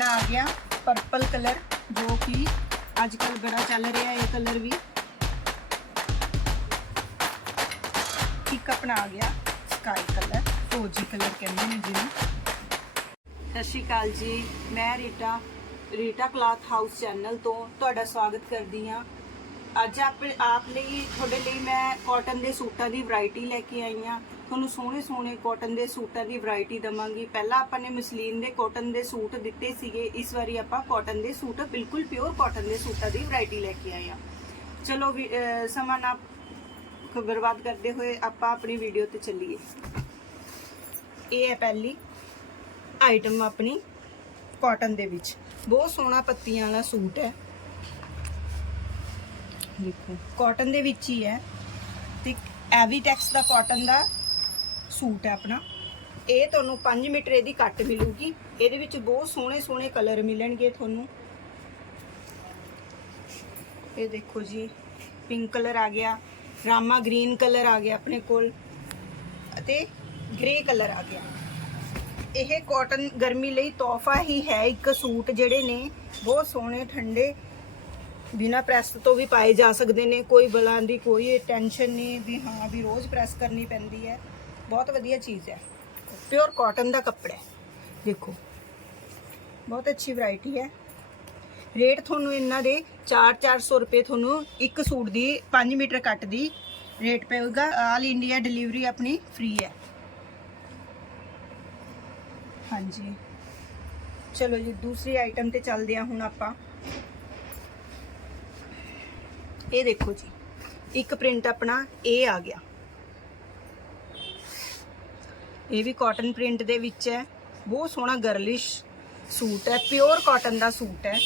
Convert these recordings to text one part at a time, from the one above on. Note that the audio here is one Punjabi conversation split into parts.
ਆਪਣਾ ਆ ਗਿਆ ਪਰਪਲ ਕਲਰ ਜੋ ਕਿ ਅੱਜ ਕੱਲ ਬੜਾ ਚੱਲ ਰਿਹਾ ਇਹ ਕਲਰ ਵੀ। ਇੱਕ ਆਪਣਾ ਆ ਗਿਆ ਸਕਾਈ ਕਲਰ ਫਰੋਜੀ ਕਲਰ ਕਹਿੰਦੇ ਨੇ ਜਿਹਨੂੰ। ਸਤਿ ਸ਼੍ਰੀ ਅਕਾਲ ਜੀ, ਮੈਂ Rita Rita cloth house channel ਤੋਂ ਤੁਹਾਡਾ ਸਵਾਗਤ ਕਰਦੀ ਹਾਂ। ਅੱਜ ਆਪ ਆਪ ਲਈ ਤੁਹਾਡੇ ਲਈ ਮੈਂ ਕਾਟਨ ਦੇ ਸੂਟਾਂ ਦੀ ਵੈਰਾਈਟੀ ਲੈ ਕੇ ਆਈ ਹਾਂ। ਤੁਹਾਨੂੰ ਸੋਹਣੇ ਸੋਹਣੇ ਕਾਟਨ ਦੇ ਸੂਟਾਂ ਦੀ ਵੈਰਾਈਟੀ ਦਵਾਂਗੀ। ਪਹਿਲਾਂ ਆਪਾਂ ਨੇ ਮਸਲੀਨ ਦੇ ਕਾਟਨ ਦੇ ਸੂਟ ਦਿੱਤੇ ਸੀਗੇ। ਇਸ ਵਾਰੀ ਆਪਾਂ ਕਾਟਨ ਦੇ ਸੂਟ ਬਿਲਕੁਲ ਪਿਓਰ ਕਾਟਨ ਦੇ ਸੂਟਾਂ ਦੀ ਵੈਰਾਈਟੀ ਲੈ ਕੇ ਆਏ ਹਾਂ। ਚਲੋ ਵੀ, ਸਮਾਂ ਨਾ ਕ- ਬਰਬਾਦ ਕਰਦੇ ਹੋਏ ਆਪਾਂ ਆਪਣੀ ਵੀਡੀਓ ਤੇ ਚੱਲੀਏ। ਇਹ ਹੈ ਪਹਿਲੀ ਆਈਟਮ ਆਪਣੀ ਕਾਟਨ ਦੇ ਵਿੱਚ। ਬਹੁਤ ਸੋਹਣਾ ਪੱਤੀਆਂ ਵਾਲਾ ਸੂਟ ਹੈ। ਦੇਖੋ ਕਾਟਨ ਦੇ ਵਿੱਚ ਹੀ ਹੈ। ਤੇ ਐਵੀਟੈਕਸ ਦਾ ਕਾਟਨ ਦਾ ਸੂਟ ਹੈ ਆਪਣਾ। ਇਹ ਤੁਹਾਨੂੰ 5 ਮੀਟਰ ਇਹਦੀ ਕੱਟ ਮਿਲੂਗੀ। ਇਹਦੇ ਵਿੱਚ ਬਹੁਤ ਸੋਹਣੇ ਸੋਹਣੇ ਕਲਰ ਮਿਲਣਗੇ ਤੁਹਾਨੂੰ। ਇਹ ਦੇਖੋ ਜੀ ਪਿੰਕ ਕਲਰ ਆ ਗਿਆ, ਰਾਮਾ ਗ੍ਰੀਨ ਕਲਰ ਆ ਗਿਆ ਆਪਣੇ ਕੋਲ, ਅਤੇ ਗ੍ਰੇ ਕਲਰ ਆ ਗਿਆ। ਇਹ ਕਾਟਨ ਗਰਮੀ ਲਈ ਤੋਹਫਾ ਹੀ ਹੈ ਇੱਕ ਸੂਟ ਜਿਹੜੇ ਨੇ, ਬਹੁਤ ਸੋਹਣੇ, ਠੰਡੇ ਬਿਨਾ ਪ੍ਰੈਸ ਤੋਂ ਵੀ ਪਾਏ ਜਾ ਸਕਦੇ ਨੇ। ਕੋਈ ਬਲਾਂ ਦੀ ਕੋਈ ਟੈਨਸ਼ਨ ਨਹੀਂ ਵੀ ਹਾਂ ਵੀ ਰੋਜ਼ ਪ੍ਰੈਸ ਕਰਨੀ ਪੈਂਦੀ ਹੈ। ਬਹੁਤ ਵਧੀਆ ਚੀਜ਼ ਹੈ। ਪਿਓਰ ਕਾਟਨ ਦਾ ਕੱਪੜਾ ਹੈ। ਦੇਖੋ, ਬਹੁਤ ਅੱਛੀ ਵੈਰਾਈਟੀ ਹੈ। ਰੇਟ ਤੁਹਾਨੂੰ ਇਹਨਾਂ ਦੇ 4-400 ਰੁਪਏ ਤੁਹਾਨੂੰ ਇੱਕ ਸੂਟ ਦੀ 5 ਮੀਟਰ ਕੱਟ ਦੀ ਰੇਟ ਪਏਗਾ। ਆਲ ਇੰਡੀਆ ਡਿਲੀਵਰੀ ਆਪਣੀ ਫ੍ਰੀ ਹੈ। ਹਾਂਜੀ। ਚਲੋ ਜੀ, ਦੂਸਰੀ ਆਈਟਮ ਤੇ ਚੱਲਦੇ ਆ ਹੁਣ ਆਪਾਂ। ਇਹ ਦੇਖੋ ਜੀ। ਇੱਕ ਪ੍ਰਿੰਟ ਆਪਣਾ ਇਹ ਆ ਗਿਆ। ਇਹ ਵੀ ਕਾਟਨ ਪ੍ਰਿੰਟ ਦੇ ਵਿੱਚ ਹੈ। ਬਹੁਤ ਸੋਹਣਾ ਗਰਲਿਸ਼ ਸੂਟ ਹੈ। ਪਿਓਰ ਕਾਟਨ ਦਾ ਸੂਟ ਹੈ।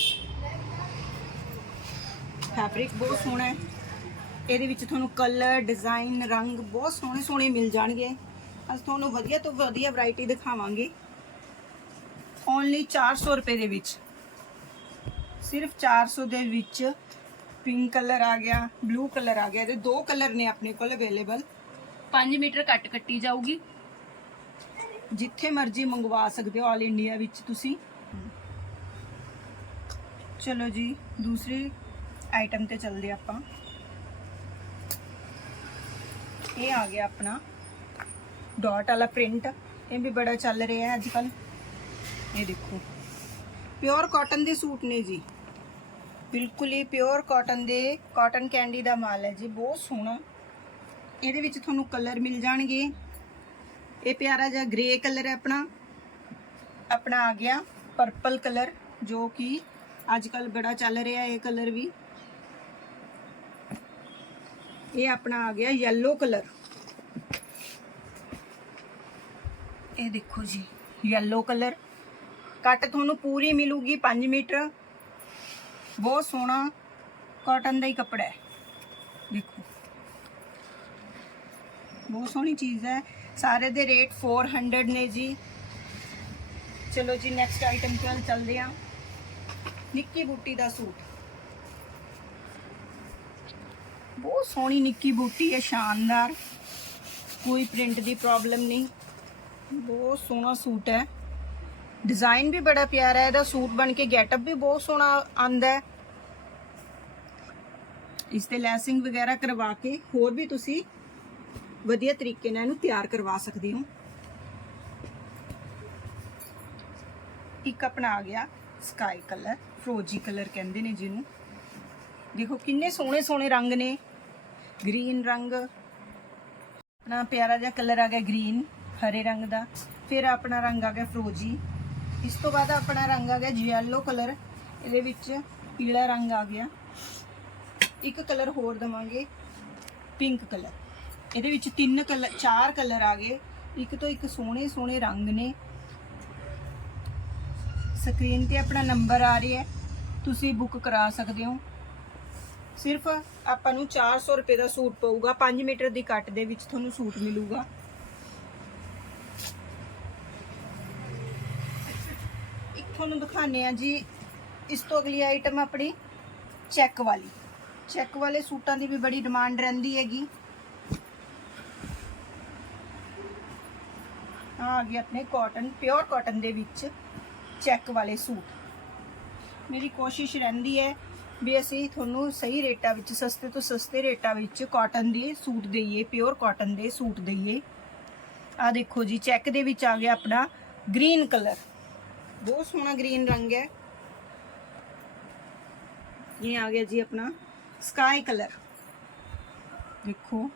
ਫੈਬਰਿਕ ਬਹੁਤ ਸੋਹਣਾ ਹੈ। ਇਹਦੇ ਵਿੱਚ ਤੁਹਾਨੂੰ ਕਲਰ ਡਿਜ਼ਾਈਨ ਰੰਗ ਬਹੁਤ ਸੋਹਣੇ ਸੋਹਣੇ ਮਿਲ ਜਾਣਗੇ। ਅਸੀਂ ਤੁਹਾਨੂੰ ਵਧੀਆ ਤੋਂ ਵਧੀਆ ਵੈਰਾਈਟੀ ਦਿਖਾਵਾਂਗੇ। ਓਨਲੀ 400 ਰੁਪਏ ਦੇ ਵਿੱਚ। ਸਿਰਫ 400 ਦੇ ਵਿੱਚ ਪਿੰਕ ਕਲਰ ਆ ਗਿਆ ਬਲੂ ਕਲਰ ਆ ਗਿਆ ਇਹਦੇ ਦੋ ਕਲਰ ਨੇ ਆਪਣੇ ਕੋਲ ਅਵੇਲੇਬਲ 5 ਮੀਟਰ ਕੱਟ ਕੱਟੀ ਜਾਊਗੀ ਜਿੱਥੇ ਮਰਜ਼ੀ ਮੰਗਵਾ ਸਕਦੇ ਹੋ ਆਲ ਇੰਡੀਆ ਵਿੱਚ ਤੁਸੀਂ ਚਲੋ ਜੀ ਦੂਸਰੀ ਆਈਟਮ ਤੇ ਚੱਲਦੇ ਆਪਾਂ ਇਹ ਆ ਗਿਆ ਆਪਣਾ ਡਾਟ ਵਾਲਾ ਪ੍ਰਿੰਟ ਇਹ ਵੀ ਬੜਾ ਚੱਲ ਰਿਹਾ ਹੈ ਅੱਜ ਕੱਲ ਇਹ ਦੇਖੋ ਪਿਓਰ ਕਾਟਨ ਦੇ ਸੂਟ ਨੇ ਜੀ ਬਿਲਕੁਲ ਹੀ ਪਿਓਰ ਕਾਟਨ ਦੇ ਕਾਟਨ ਕੈਂਡੀ ਦਾ ਮਾਲ ਹੈ ਜੀ, ਬਹੁਤ ਸੋਹਣਾ। ਇਹਦੇ ਵਿੱਚ ਤੁਹਾਨੂੰ ਕਲਰ ਮਿਲ ਜਾਣਗੇ। ਇਹ ਪਿਆਰਾ ਜਿਹਾ ਗ੍ਰੇ ਕਲਰ ਹੈ ਆਪਣਾ। ਆਪਣਾ ਆ ਗਿਆ ਪਰਪਲ ਕਲਰ ਜੋ ਕਿ ਅੱਜ ਕੱਲ ਬੜਾ ਚੱਲ ਰਿਹਾ ਇਹ ਕਲਰ ਵੀ। ਇਹ ਆਪਣਾ ਆ ਗਿਆ ਯੈਲੋ ਕਲਰ ਇਹ ਦੇਖੋ ਜੀ ਯੈਲੋ ਕਲਰ ਕੱਟ ਤੁਹਾਨੂੰ ਪੂਰੀ ਮਿਲੂਗੀ 5 ਮੀਟਰ। ਬਹੁਤ ਸੋਹਣਾ ਕਾਟਨ ਦਾ ਹੀ ਕੱਪੜਾ ਹੈ। ਦੇਖੋ। ਬਹੁਤ ਸੋਹਣੀ ਚੀਜ਼ ਹੈ। ਸਾਰੇ ਦੇ ਰੇਟ 400 ਨੇ ਜੀ। ਚਲੋ ਜੀ ਨੈਕਸਟ ਆਈਟਮ ਤੇ ਚੱਲਦੇ ਹਾਂ। ਨਿੱਕੀ ਬੂਟੀ ਦਾ ਸੂਟ। ਬਹੁਤ ਸੋਹਣੀ ਨਿੱਕੀ ਬੂਟੀ ਹੈ, ਸ਼ਾਨਦਾਰ। ਕੋਈ ਪ੍ਰਿੰਟ ਦੀ ਪ੍ਰੋਬਲਮ ਨਹੀਂ। ਬਹੁਤ ਸੋਹਣਾ ਸੂਟ ਹੈ। ਡਿਜ਼ਾਈਨ ਵੀ ਬੜਾ ਪਿਆਰਾ ਹੈ, ਇਹਦਾ ਸੂਟ ਬਣ ਕੇ ਗੈਟਅਪ ਵੀ ਬਹੁਤ ਸੋਹਣਾ ਆਂਦਾ ਹੈ। ਇਸ ਤੇ ਲੈਸਿੰਗ ਵਗੈਰਾ ਕਰਵਾ ਕੇ ਹੋਰ ਵੀ ਤੁਸੀਂ ਵਧੀਆ ਤਰੀਕੇ ਨਾਲ ਇਹਨੂੰ ਤਿਆਰ ਕਰਵਾ ਸਕਦੇ ਹੋ। ਇੱਕ ਆਪਣਾ ਆ ਗਿਆ ਸਕਾਈ ਕਲਰ ਫਰੋਜੀ ਕਲਰ ਕਹਿੰਦੇ ਨੇ ਜਿਹਨੂੰ। ਦੇਖੋ ਕਿੰਨੇ ਸੋਹਣੇ ਸੋਹਣੇ ਰੰਗ ਨੇ ਗ੍ਰੀਨ ਰੰਗ। ਆਪਣਾ ਪਿਆਰਾ ਜਿਹਾ ਕਲਰ ਆ ਗਿਆ ਗ੍ਰੀਨ ਹਰੇ ਰੰਗ ਦਾ। ਫਿਰ ਆਪਣਾ ਰੰਗ ਆ ਗਿਆ ਫਰੋਜੀ ਇਸ ਤੋਂ ਬਾਅਦ ਆਪਣਾ ਰੰਗ ਆ ਗਿਆ ਯੈਲੋ ਕਲਰ ਇਹਦੇ ਵਿੱਚ ਪੀਲਾ ਰੰਗ ਆ ਗਿਆ। ਇੱਕ ਕਲਰ ਹੋਰ ਦਵਾਂਗੇ ਪਿੰਕ ਕਲਰ ਇਹਦੇ ਵਿੱਚ ਤਿੰਨ ਕਲਰ ਚਾਰ ਕਲਰ ਆ ਗਏ। ਇੱਕ ਤੋਂ ਇੱਕ ਸੋਹਣੇ ਸੋਹਣੇ ਰੰਗ ਨੇ। ਸਕਰੀਨ ਤੇ ਆਪਣਾ ਨੰਬਰ ਆ ਰਿਹਾ ਹੈ। ਤੁਸੀਂ ਬੁੱਕ ਕਰਾ ਸਕਦੇ ਹੋ। ਸਿਰਫ ਆਪਾਂ ਨੂੰ 400 ਰੁਪਏ ਦਾ ਸੂਟ ਪਊਗਾ। 5 ਮੀਟਰ ਦੀ ਕੱਟ ਦੇ ਵਿੱਚ ਤੁਹਾਨੂੰ ਸੂਟ ਮਿਲੂਗਾ। ਤੁਹਾਨੂੰ ਦਿਖਾਣੇ ਆ ਜੀ। ਇਸ ਤੋਂ ਅਗਲੀ ਆਈਟਮ ਆਪਣੀ ਚੈੱਕ ਵਾਲੀ। ਚੈੱਕ ਵਾਲੇ ਸੂਟਾਂ ਦੀ ਵੀ ਬੜੀ ਡਿਮਾਂਡ ਰਹਿੰਦੀ ਹੈਗੀ। ਆ ਆ ਗਏ ਆਪਣੇ ਕਾਟਨ ਪਿਓਰ ਕਾਟਨ ਦੇ ਵਿੱਚ ਚੈੱਕ ਵਾਲੇ ਸੂਟ। ਮੇਰੀ ਕੋਸ਼ਿਸ਼ ਰਹਿੰਦੀ ਹੈ ਵੀ ਅਸੀਂ ਤੁਹਾਨੂੰ ਸਹੀ ਰੇਟਾਂ ਵਿੱਚ, ਸਸਤੇ ਤੋਂ ਸਸਤੇ ਰੇਟਾਂ ਵਿੱਚ ਕਾਟਨ ਦੇ ਸੂਟ ਦਈਏ ਪਿਓਰ ਕਾਟਨ ਦੇ ਸੂਟ ਦਈਏ। ਆ ਦੇਖੋ ਜੀ ਚੈੱਕ ਦੇ ਵਿੱਚ ਆ ਗਿਆ ਆਪਣਾ ਗ੍ਰੀਨ ਕਲਰ ਬਹੁਤ ਸੋਹਣਾ ਗ੍ਰੀਨ ਰੰਗ ਹੈ। ਇਹ ਆ ਗਿਆ ਜੀ ਆਪਣਾ ਸਕਾਈ ਕਲਰ ਦੇਖੋ।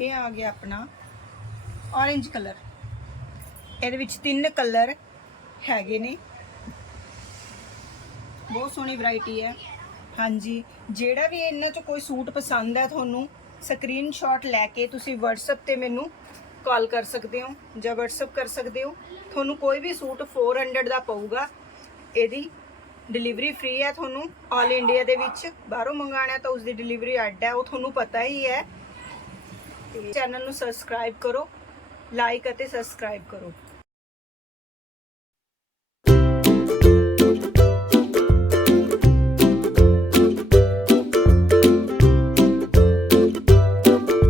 ਇਹ ਆ ਗਿਆ ਆਪਣਾ orange ਕਲਰ ਇਹਦੇ ਵਿੱਚ ਤਿੰਨ ਕਲਰ ਹੈਗੇ ਨੇ। ਬਹੁਤ ਸੋਹਣੀ ਵੈਰਾਈਟੀ ਹੈ। ਹਾਂਜੀ, ਜਿਹੜਾ ਵੀ ਇਹਨਾਂ ਚੋਂ ਕੋਈ ਸੂਟ ਪਸੰਦ ਹੈ ਤੁਹਾਨੂੰ ਸਕਰੀਨਸ਼ਾਟ ਲੈ ਕੇ ਤੁਸੀਂ WhatsApp ਤੇ ਮੈਨੂੰ ਕਾਲ ਕਰ ਸਕਦੇ ਹੋ ਜਾਂ WhatsApp ਕਰ ਸਕਦੇ ਹੋ। ਤੁਹਾਨੂੰ ਕੋਈ ਵੀ ਸੂਟ 400 ਦਾ ਪਊਗਾ। ਇਹਦੀ ਡਿਲੀਵਰੀ ਫ੍ਰੀ ਹੈ ਤੁਹਾਨੂੰ। ਆਲ ਇੰਡੀਆ ਦੇ ਵਿੱਚ ਬਾਹਰੋਂ ਮੰਗਾਣਾ ਤਾਂ ਉਸ ਦੀ ਡਿਲੀਵਰੀ ਅੱਡ ਹੈ, ਉਹ ਤੁਹਾਨੂੰ ਪਤਾ ਹੀ ਹੈ। ਤੇ ਚੈਨਲ ਨੂੰ ਸਬਸਕ੍ਰਾਈਬ ਕਰੋ ਲਾਈਕ ਅਤੇ ਸਬਸਕ੍ਰਾਈਬ ਕਰੋ।